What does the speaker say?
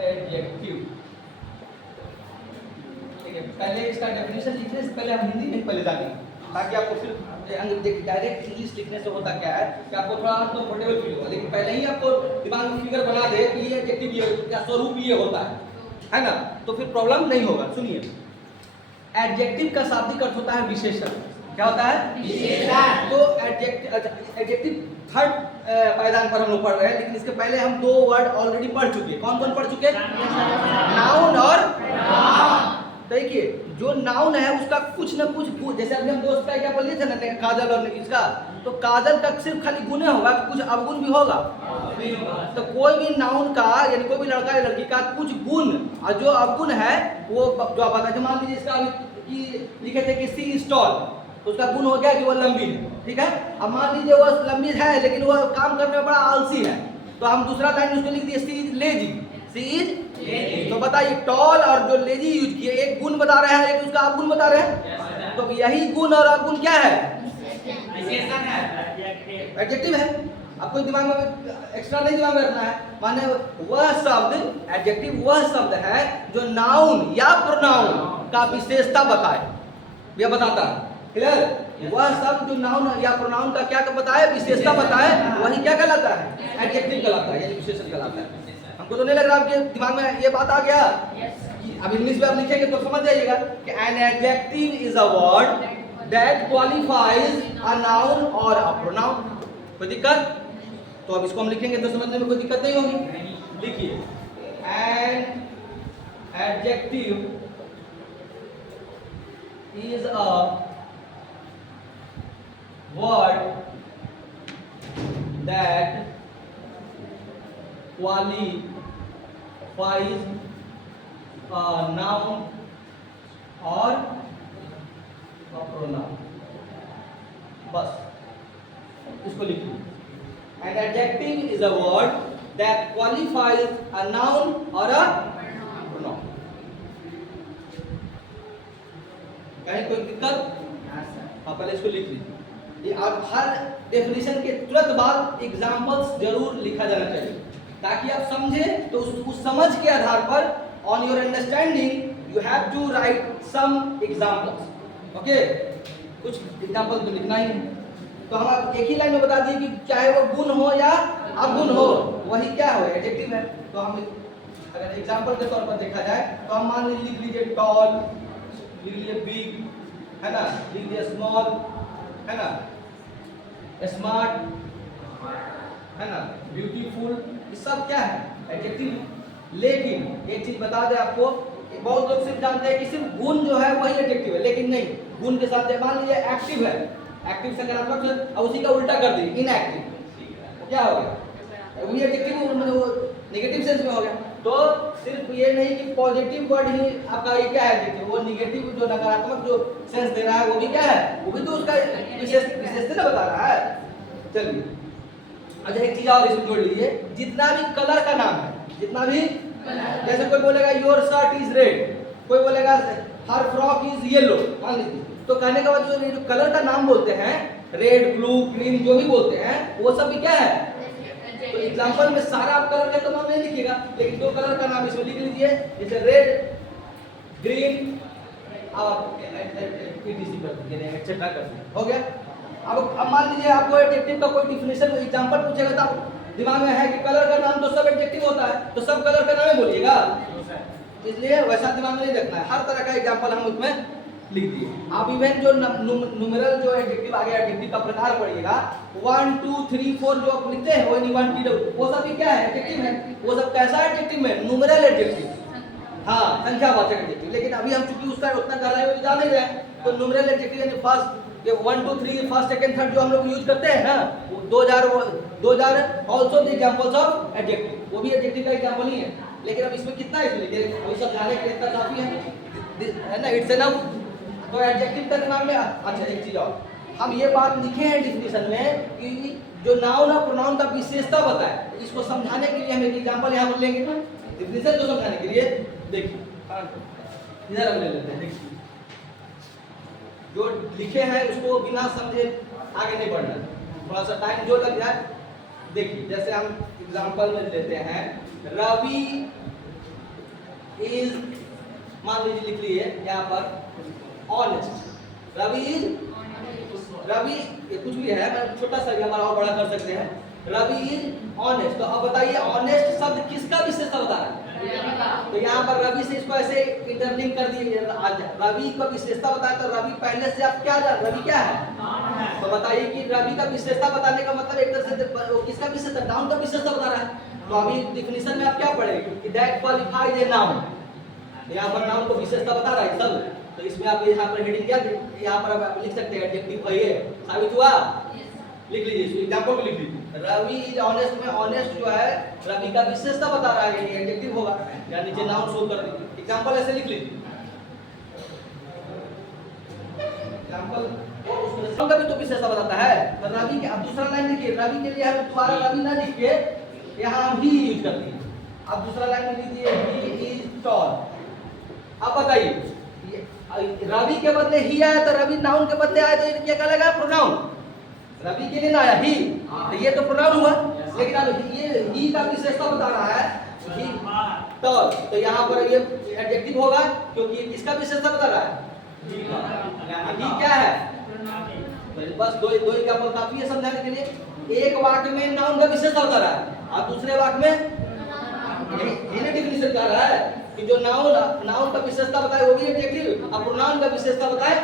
Adjective. ठीक है, पहले इसका डेफिनेशन लिखने से पहले हम हिंदी में पहले जानेंगे, ताकि आपको फिर डायरेक्ट इंग्लिश लिखने से होता क्या है कि आपको थोड़ा कंफर्टेबल फील होगा, लेकिन पहले ही आपको दिमाग में फिगर बना दे कि ये एडजेक्टिव ये क्या स्वरूप ये होता है ना, तो फिर प्रॉब्लम नहीं होगा। सुनिए, एडजेक्टिव का शाब्दिक अर्थ होता है विशेषण। क्या होता है? विशेषण। तो एडजेक्टिव थर्ड पायदान पर हम लोग पढ़ रहे हैं, लेकिन इसके पहले हम दो वर्ड ऑलरेडी पढ़ चुके हैं। कौन कौन पढ़ चुके? नाउन और प्रोनाउन। देखिए, जो नाउन है उसका कुछ न कुछ, जैसे अभी हम दोस्त का एग्जांपल लिए थे ना, काजल और इसका, तो काजल का सिर्फ खाली गुण होगा कि कुछ अवगुण भी होगा? तो कोई भी नाउन का, यानी कोई भी लड़का या लड़की का कुछ गुण और जो अवगुण है वो जो आप बताते, मान लीजिए इसका कि लिखे थे कि सी इज टॉल, तो उसका गुण हो गया कि वो लंबी है। ठीक है, अब मान लीजिए वो लंबी है लेकिन वो काम करने में बड़ा आलसी है, तो हम दूसरा लाइन उसको लिख दिए she is lazy. She is lazy. तो बताइए, टॉल और जो लेजी यूज किए, एक गुण बता रहे हैं, एक उसका अवगुण बता रहे हैं। तो यही गुण और अवगुण क्या है? विशेषण है, एडजेक्टिव है। आपको दिमाग में एक्स्ट्रा नहीं दिमाग में रखना है, माने वह शब्द, एडजेक्टिव वह शब्द है जो नाउन या प्रोनाउन का विशेषता बताए, यह बताता है। क्लियर? वह शब्द जो नाउन या प्रोनाउन का क्या बताए, विशेषता बताए, वही क्या कहलाता है? एडजेक्टिव कहलाता है, यानी विशेषण कहलाता है। हमको तो नहीं लग रहा आपके दिमाग में ये बात आ गया? अब इंग्लिश में आप लिखेंगे तो समझ जाइएगा कि an adjective is a word that qualifies a noun और अ प्रोनाउन। कोई दिक्कत? तो अब इसको हम लिखेंगे तो समझने में कोई दिक्कत नहीं होगी। लिखिए, an adjective is a word that qualifies a noun or a pronoun। बस इसको लिखिए, an adjective is a word that qualifies a noun or a pronoun। कहीं कोई दिक्कत? हाँ, पहले इसको लिख लीजिए। अब हर डेफिनेशन के तुरंत बाद एग्जांपल्स जरूर लिखा जाना चाहिए, ताकि आप समझे। तो उस समझ के आधार पर, on your understanding, you have to write some examples. Okay, कुछ एग्जांपल तो लिखना ही है। तो हम एक ही लाइन में बता दिए कि चाहे वो गुण हो या अवगुण हो, वही क्या हो, एडजेक्टिव है। तो हम अगर एग्जांपल के तौर पर देखा जाए तो हम मान लीजिए लिख लीजिए टॉल, लिख लीजिए बिग, है ना, लिख लीजिए स्मॉल, है ना, स्मार्ट, है ना, ब्यूटीफुल, ये सब क्या है? एडजेक्टिव। लेकिन एक चीज बता दें आपको, बहुत लोग सिर्फ जानते हैं कि सिर्फ गुण जो है वही एडजेक्टिव है, लेकिन नहीं। गुण के साथ मान लीजिए एक्टिव है, एक्टिव सकारात्मक है, और उसी का उल्टा कर दी इनएक्टिव, तो क्या हो गया? वही एडजेक्टिव, मतलब वो नेगेटिव सेंस में हो गया। तो सिर्फ ये नहीं कि पॉजिटिव वर्ड ही आपका ये क्या है एडजेक्टिव, वो नेगेटिव जो नकारात्मक जो सेंस दे रहा है वो भी क्या है, वो भी तो उसका विशेषता बता रहा है। चलिए, अच्छा एक चीज और इसमें जोड़ लीजिए, जितना भी कलर का नाम है, जितना भी, जैसे कोई बोलेगा योर शर्ट इज रेड, कोई बोलेगा हर फ्रॉक इज येलो, मान लीजिए, तो कहने का मतलब जो कलर का नाम बोलते हैं, रेड, ब्लू, ग्रीन, जो भी बोलते हैं, वो सब भी क्या है? तो एग्जांपल में सारा आप कलर का तो नाम नहीं लिखिएगा, लेकिन दो कलर का नाम इसमें लिख लीजिए, जैसे रेड, ग्रीन और पीटीसी कर दीजिए, एक्सेट्रा कर दीजिए, हो गया। अब मान लीजिए आपको एडजेक्टिव का कोई डिफिनेशन एग्जांपल पूछेगा, तो आप दिमाग में है कि कलर का नाम तो सब एडजेक्टिव होता है, तो सब कलर का नाम ही बोलिएगा, इसलिए वैसा दिमाग में नहीं रखना है। हर तरह का एग्जांपल हम उसमें लिख दिए। आप इवन जो न्यूमेरल जो एडजेक्टिव आगे एडजेक्टिव का प्रकार पढ़िएगा, 1 2 3 4 जो आप लिखते हैं, वो 1 2 वो सब भी क्या है? एडजेक्टिव है। वो सब कैसा एडजेक्टिव है? न्यूमेरल एडजेक्टिव, हाँ, संख्यावाचक एडजेक्टिव। लेकिन अभी हम चूंकि उसका उतना गहराई में जान नहीं रहे, तो न्यूमेरल एडजेक्टिव यानी फर्स्ट, ये 1 2 3 फर्स्ट सेकंड थर्ड जो हम लोग यूज करते हैं ना, 2000 also the examples of adjective, वो भी एडजेक्टिव का एग्जांपल ही है। लेकिन अब इसमें कितना है, इसमें अभी सब जाने के लिए इतना काफी है ना, इट्स एनफ। तो एडजेक्टिव का दिमाग में। अच्छा एक चीज और, हम ये बात लिखे हैं डिफिनेशन में कि जो नाउन और प्रोनाउन का विशेषता बताए, इसको समझाने के लिए हम एक एग्जांपल यहाँ पर लेंगे, डिफिनेशन को समझाने के लिए। देखिए इधर हम ले लेते हैं, देखिए जो लिखे हैं उसको बिना समझे आगे नहीं बढ़ना, थोड़ा सा टाइम जो लग जाए। देखिए जैसे हम एग्जांपल में लेते हैं, रवि इज, मान लीजिए लिख लिए यहाँ पर ऑनेस्ट। रवि इज, रवि ये कुछ भी है, मैं छोटा सा हमारा और बड़ा कर सकते हैं। Ravi is honest. तो अब बताइए ऑनेस्ट शब्द किसका विशेषता बता रहा है? तो यहाँ पर रवि से इसको ऐसे इंटरलिंक कर दिए, रवि का विशेषता बताया तो रवि पहले से आप क्या जान, रवि क्या है? तो बताइए कि रवि का विशेषता बताने का मतलब एक तरह से वो किसका विशेषता, नाउन का विशेषता बता रहा है। तो अभी डिफिनेशन में आप क्या पढ़ेंगे कि दैट क्वालिफाइज ए नाउन। यहाँ पर नाउन को विशेषता बता रहा है सब। तो इसमें आप यहाँ पर हेडिंग क्या, यहाँ पर आप लिख सकते हैं एडजेक्टिव है, ये साबित हुआ। लिख लीजिए, इसको एग्जांपल को लिख लीजिए। रवि इज ऑनेस्ट में ऑनेस्ट जो है रवि का विशेषता बता रहा है, ये एडजेक्टिव होगा, या नीचे नाउन शो कर दीजिए। एग्जांपल ऐसे लिख लीजिए। एग्जांपल उसमें का भी तो विशेषता बताता है। तो रवि के, अब दूसरा लाइन लिखिए, रवि के लिए हम दोबारा रवि ना लिख के यहाँ हम ही यूज कर दिए। अब दूसरा लाइन में लीजिए, ही इज टॉल। अब बताइए रवि के बदले ही आया तो रवि नाउन के बदले आया तो ये क्या कहलाएगा, प्रोनाउन। रवि के लिए ना आया ही, तो ये तो प्रोनाउन हुआ। लेकिन अब ये ही का विशेषता बता रहा है, ही टॉल, तो यहाँ पर ये एडजेक्टिव होगा क्योंकि ये किसका विशेषता बता रहा है, ही क्या है। तो बस दो एग्जांपल काफी है समझाने के लिए। एक वाक्य में नाउन का विशेषता बता रहा है और दूसरे वाक्य में इन्हें डिफिनेशन कर रहा है कि जो नाउन का विशेषता बताए वो भी एडजेक्टिव और प्रोनाउन का विशेषता बताए